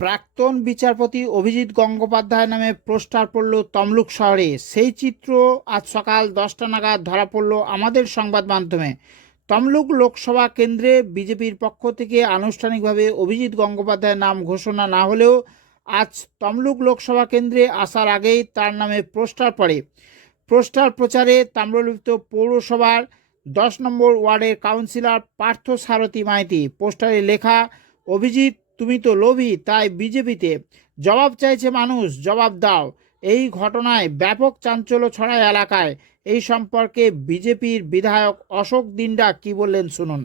প্রাক্তন বিচারপতি অভিজিৎ গঙ্গোপাধ্যায় নামে পোস্টার পড়ল তমলুক শহরে। সেই চিত্র আজ সকাল দশটা নাগাদ ধরা পড়ল আমাদের সংবাদ মাধ্যমে। তমলুক লোকসভা কেন্দ্রে বিজেপির পক্ষ থেকে আনুষ্ঠানিকভাবে অভিজিৎ গঙ্গোপাধ্যায়ের নাম ঘোষণা না হলেও আজ তমলুক লোকসভা কেন্দ্রে আসার আগেই তার নামে পোস্টার পড়ে। পোস্টার প্রচারে তাম্রলিপ্ত পৌরসভার দশ নম্বর ওয়ার্ডের কাউন্সিলর পার্থ সারথী মাইতি। পোস্টারে লেখা, অভিজিৎ তুমি তো লোভী তাই বিজেপিতে জবাব চাইছে মানুষ জবাব দাও। এই ঘটনায় ব্যাপক চাঞ্চল্য ছড়ায় এলাকায়। এই সম্পর্কে বিজেপির বিধায়ক অশোক দিন্ডা কি বললেন শুনুন।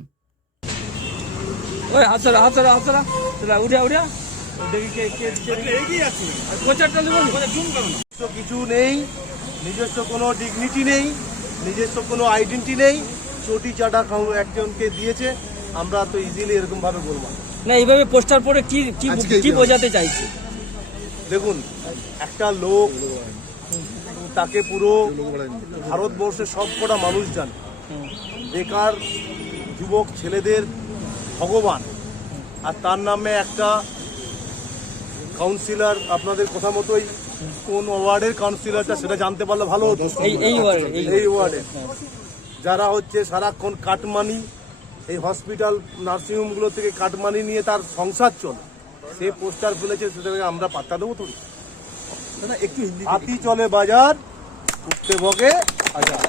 কিছু নেই নিজস্ব কোনো ডিগনিটি নেই নিজস্ব কোনো আইডেন্টি নেই। চটি চাটা একজনকে দিয়েছে আমরা তো ইজিলি এরকম ভাবে বলব না। এইভাবে পোস্টার পরে কি কি কি বোঝাতে চাইছে? দেখুন একটা লোক তাকে পুরো ভারতবর্ষের সব কটা মানুষ জানে। বেকার যুবক ছেলেদের ভগবান। আর তার নামে একটা কাউন্সিলর আপনাদের কথা মতোই কোন ওয়ার্ডের কাউন্সিলরটা সেটা জানতে পারলে ভালো হতো। এই ওয়ার্ডে। যারা হচ্ছে সারাক্ষণ কাটমানি এই হসপিটাল নার্সিংহোমগুলো থেকে কাটমানি নিয়ে তার সংসার চলে। সে পোস্টার ফেলেছে সেটাকে আমরা পাত্তা দেবো তো একটু হাতি চলে বাজার উঠতে বগে হাজার